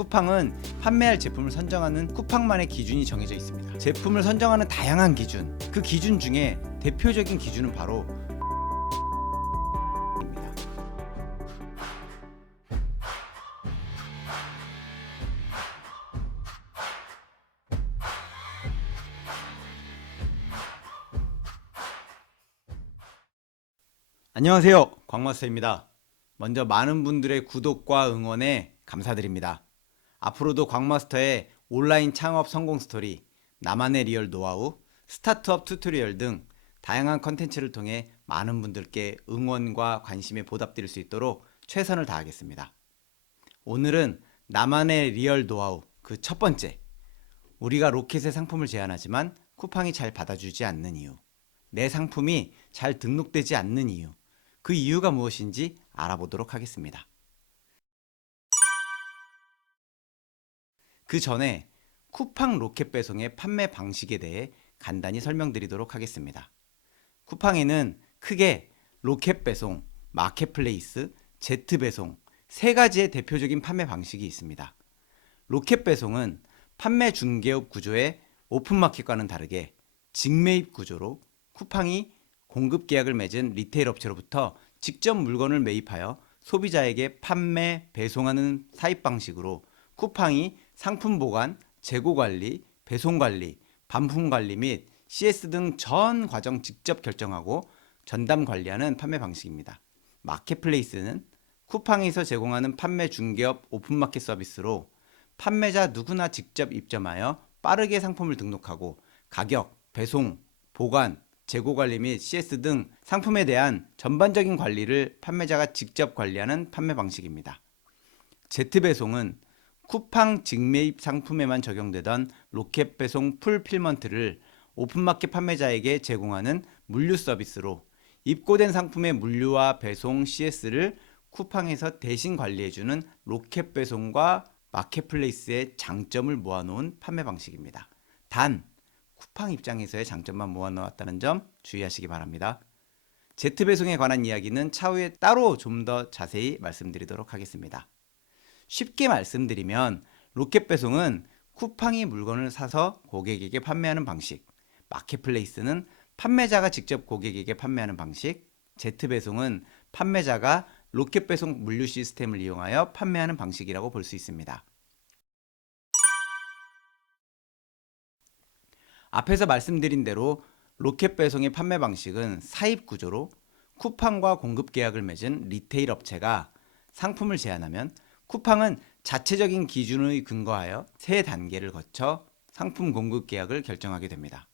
쿠팡은 판매할 제품을 선정하는 쿠팡만의 기준이 정해져 있습니다. 제품을 선정하는 다양한 기준, 그 기준 중에 대표적인 기준은 바로 입니다. 안녕하세요, 광마스터입니다. 먼저 많은 분들의 구독과 응원에 감사드립니다. 앞으로도 광마스터의 온라인 창업 성공 스토리, 나만의 리얼 노하우, 스타트업 튜토리얼 등 다양한 컨텐츠를 통해 많은 분들께 응원과 관심에 보답드릴 수 있도록 최선을 다하겠습니다. 오늘은 나만의 리얼 노하우 그 첫 번째, 우리가 로켓의 상품을 제안하지만 쿠팡이 잘 받아주지 않는 이유, 내 상품이 잘 등록되지 않는 이유, 그 이유가 무엇인지 알아보도록 하겠습니다. 그 전에 쿠팡 로켓 배송의 판매 방식에 대해 간단히 설명드리도록 하겠습니다. 쿠팡에는 크게 로켓 배송, 마켓플레이스, 제트 배송 세 가지의 대표적인 판매 방식이 있습니다. 로켓 배송은 판매 중개업 구조의 오픈마켓과는 다르게 직매입 구조로 쿠팡이 공급 계약을 맺은 리테일 업체로부터 직접 물건을 매입하여 소비자에게 판매, 배송하는 사입 방식으로 쿠팡이 상품 보관, 재고 관리, 배송 관리, 반품 관리 및 CS 등 전 과정 직접 결정하고 전담 관리하는 판매 방식입니다. 마켓플레이스는 쿠팡에서 제공하는 판매 중개업 오픈마켓 서비스로 판매자 누구나 직접 입점하여 빠르게 상품을 등록하고 가격, 배송, 보관, 재고 관리 및 CS 등 상품에 대한 전반적인 관리를 판매자가 직접 관리하는 판매 방식입니다. 제트 배송은 쿠팡 직매입 상품에만 적용되던 로켓 배송 풀필먼트를 오픈마켓 판매자에게 제공하는 물류 서비스로 입고된 상품의 물류와 배송 CS를 쿠팡에서 대신 관리해주는 로켓 배송과 마켓플레이스의 장점을 모아놓은 판매 방식입니다. 단, 쿠팡 입장에서의 장점만 모아놓았다는 점 주의하시기 바랍니다. 제트 배송에 관한 이야기는 차후에 따로 좀 더 자세히 말씀드리도록 하겠습니다. 쉽게 말씀드리면 로켓 배송은 쿠팡이 물건을 사서 고객에게 판매하는 방식, 마켓플레이스는 판매자가 직접 고객에게 판매하는 방식, 제트 배송은 판매자가 로켓 배송 물류 시스템을 이용하여 판매하는 방식이라고 볼 수 있습니다. 앞에서 말씀드린 대로 로켓 배송의 판매 방식은 사입 구조로 쿠팡과 공급 계약을 맺은 리테일 업체가 상품을 제안하면 쿠팡은 자체적인 기준을 근거하여 세 단계를 거쳐 상품 공급 계약을 결정하게 됩니다.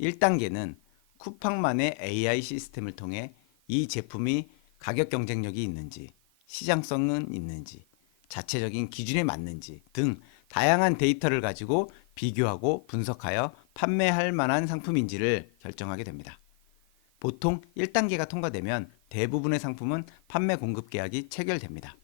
1단계는 쿠팡만의 AI 시스템을 통해 이 제품이 가격 경쟁력이 있는지, 시장성은 있는지, 자체적인 기준에 맞는지 등 다양한 데이터를 가지고 비교하고 분석하여 판매할 만한 상품인지를 결정하게 됩니다. 보통 1단계가 통과되면 대부분의 상품은 판매 공급 계약이 체결됩니다.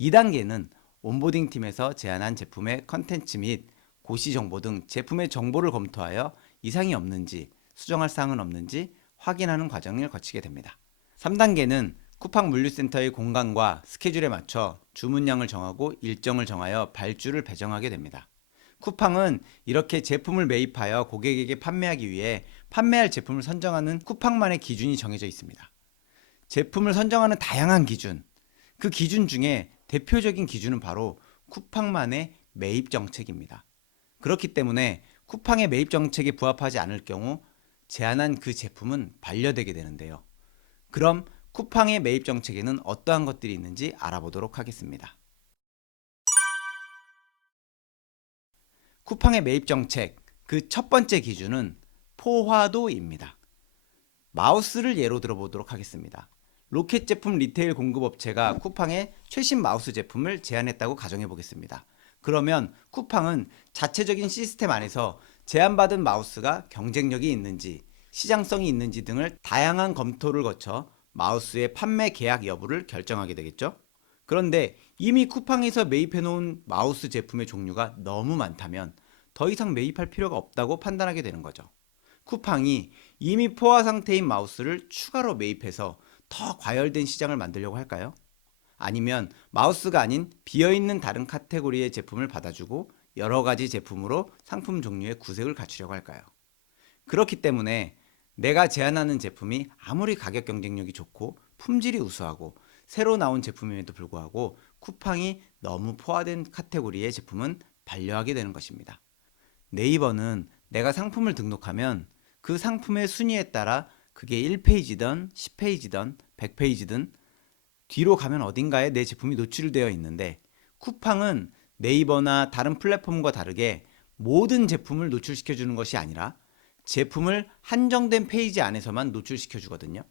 2단계는 온보딩 팀에서 제안한 제품의 컨텐츠 및 고시 정보 등 제품의 정보를 검토하여 이상이 없는지, 수정할 사항은 없는지 확인하는 과정을 거치게 됩니다. 3단계는 쿠팡 물류센터의 공간과 스케줄에 맞춰 주문량을 정하고 일정을 정하여 발주를 배정하게 됩니다. 쿠팡은 이렇게 제품을 매입하여 고객에게 판매하기 위해 판매할 제품을 선정하는 쿠팡만의 기준이 정해져 있습니다. 제품을 선정하는 다양한 기준, 그 기준 중에 대표적인 기준은 바로 쿠팡만의 매입 정책입니다. 그렇기 때문에 쿠팡의 매입 정책에 부합하지 않을 경우 제안한 그 제품은 반려되게 되는데요. 그럼 쿠팡의 매입 정책에는 어떠한 것들이 있는지 알아보도록 하겠습니다. 쿠팡의 매입 정책, 그 첫 번째 기준은 포화도입니다. 마우스를 예로 들어보도록 하겠습니다. 로켓 제품 리테일 공급업체가 쿠팡에 최신 마우스 제품을 제안했다고 가정해 보겠습니다. 그러면 쿠팡은 자체적인 시스템 안에서 제안받은 마우스가 경쟁력이 있는지, 시장성이 있는지 등을 다양한 검토를 거쳐 마우스의 판매 계약 여부를 결정하게 되겠죠. 그런데 이미 쿠팡에서 매입해 놓은 마우스 제품의 종류가 너무 많다면 더 이상 매입할 필요가 없다고 판단하게 되는 거죠. 쿠팡이 이미 포화 상태인 마우스를 추가로 매입해서 더 과열된 시장을 만들려고 할까요? 아니면 마우스가 아닌 비어있는 다른 카테고리의 제품을 받아주고 여러 가지 제품으로 상품 종류의 구색을 갖추려고 할까요? 그렇기 때문에 내가 제안하는 제품이 아무리 가격 경쟁력이 좋고 품질이 우수하고 새로 나온 제품임에도 불구하고 쿠팡이 너무 포화된 카테고리의 제품은 반려하게 되는 것입니다. 네이버는 내가 상품을 등록하면 그 상품의 순위에 따라 그게 1페이지든 10페이지든 100페이지든 뒤로 가면 어딘가에 내 제품이 노출되어 있는데 쿠팡은 네이버나 다른 플랫폼과 다르게 모든 제품을 노출시켜 주는 것이 아니라 제품을 한정된 페이지 안에서만 노출시켜 주거든요.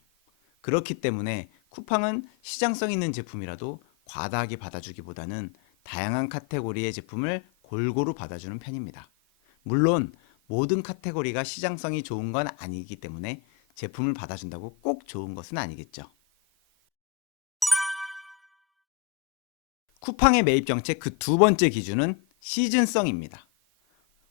그렇기 때문에 쿠팡은 시장성 있는 제품이라도 과다하게 받아주기보다는 다양한 카테고리의 제품을 골고루 받아주는 편입니다. 물론 모든 카테고리가 시장성이 좋은 건 아니기 때문에 제품을 받아준다고 꼭 좋은 것은 아니겠죠. 쿠팡의 매입 정책 그 두 번째 기준은 시즌성입니다.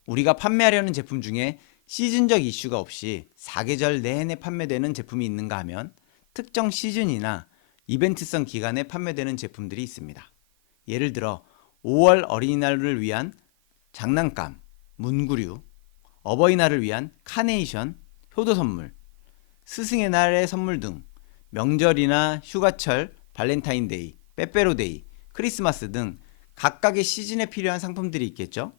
우리가 판매하려는 제품 중에 시즌적 이슈가 없이 사계절 내내 판매되는 제품이 있는가 하면 특정 시즌이나 이벤트성 기간에 판매되는 제품들이 있습니다. 예를 들어 5월 어린이날을 위한 장난감, 문구류, 어버이날을 위한 카네이션, 효도 선물, 스승의 날의 선물 등 명절이나 휴가철, 발렌타인데이, 빼빼로데이, 크리스마스 등 각각의 시즌에 필요한 상품들이 있겠죠?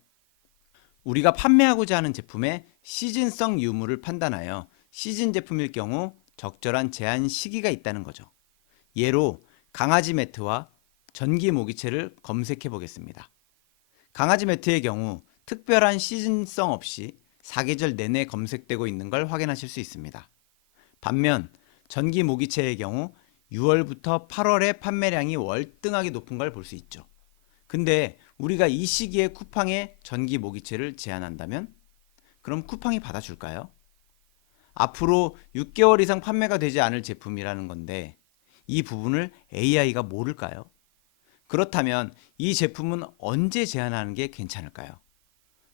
우리가 판매하고자 하는 제품의 시즌성 유무를 판단하여 시즌 제품일 경우 적절한 제한 시기가 있다는 거죠. 예로 강아지 매트와 전기 모기채를 검색해 보겠습니다. 강아지 매트의 경우 특별한 시즌성 없이 사계절 내내 검색되고 있는 걸 확인하실 수 있습니다. 반면 전기 모기채의 경우 6월부터 8월에 판매량이 월등하게 높은 걸 볼 수 있죠. 근데 우리가 이 시기에 쿠팡에 전기 모기채를 제안한다면 그럼 쿠팡이 받아줄까요? 앞으로 6개월 이상 판매가 되지 않을 제품이라는 건데 이 부분을 AI가 모를까요? 그렇다면 이 제품은 언제 제안하는 게 괜찮을까요?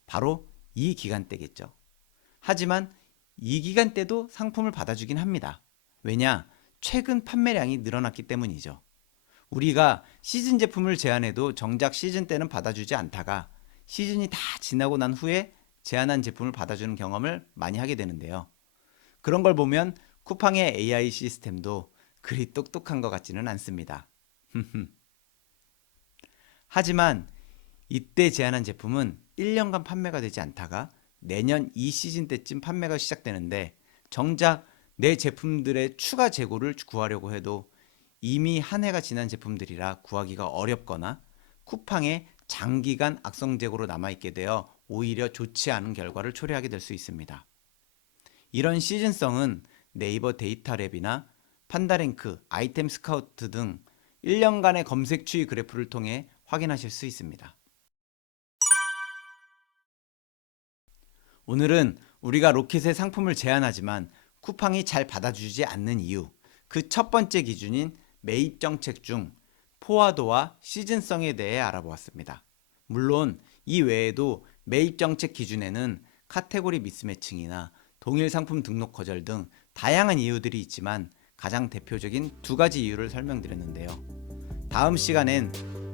바로 이 기간대겠죠. 하지만 이 기간대도 상품을 받아주긴 합니다. 왜냐? 최근 판매량이 늘어났기 때문이죠. 우리가 시즌 제품을 제안해도 정작 시즌 때는 받아주지 않다가 시즌이 다 지나고 난 후에 제안한 제품을 받아주는 경험을 많이 하게 되는데요. 그런 걸 보면 쿠팡의 AI 시스템도 그리 똑똑한 것 같지는 않습니다. 하지만 이때 제안한 제품은 1년간 판매가 되지 않다가 내년 이 시즌 때쯤 판매가 시작되는데 정작 내 제품들의 추가 재고를 구하려고 해도 이미 한 해가 지난 제품들이라 구하기가 어렵거나 쿠팡에 장기간 악성 재고로 남아있게 되어 오히려 좋지 않은 결과를 초래하게 될 수 있습니다. 이런 시즌성은 네이버 데이터랩이나 판다랭크, 아이템 스카우트 등 1년간의 검색 추이 그래프를 통해 확인하실 수 있습니다. 오늘은 우리가 로켓에 상품을 제안하지만 쿠팡이 잘 받아주지 않는 이유, 그 첫 번째 기준인 매입 정책 중 포화도와 시즌성에 대해 알아보았습니다. 물론 이 외에도 매입 정책 기준에는 카테고리 미스매칭이나 동일 상품 등록 거절 등 다양한 이유들이 있지만 가장 대표적인 두 가지 이유를 설명드렸는데요. 다음 시간엔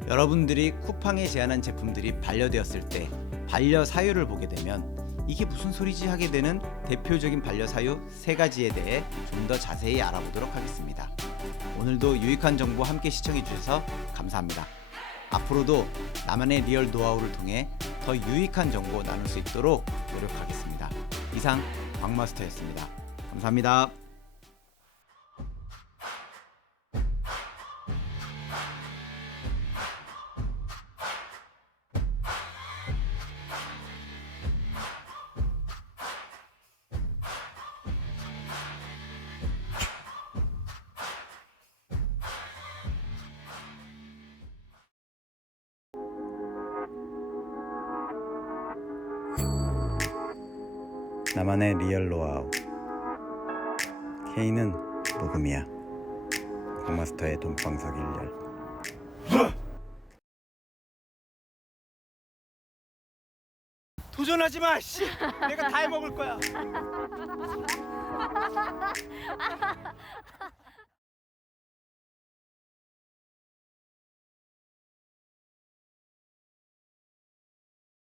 여러분들이 쿠팡에 제안한 제품들이 반려되었을 때 반려 사유를 보게 되면 이게 무슨 소리지 하게 되는 대표적인 반려 사유 3가지에 대해 좀 더 자세히 알아보도록 하겠습니다. 오늘도 유익한 정보 함께 시청해 주셔서 감사합니다. 앞으로도 나만의 리얼 노하우를 통해 더 유익한 정보 나눌 수 있도록 노력하겠습니다. 이상 광마스터였습니다. 감사합니다. 나만의 리얼 노하우 K는 녹음이야. 광마스터의 돈방석 1열. 도전하지 마, 씨. 내가 다 해먹을 거야.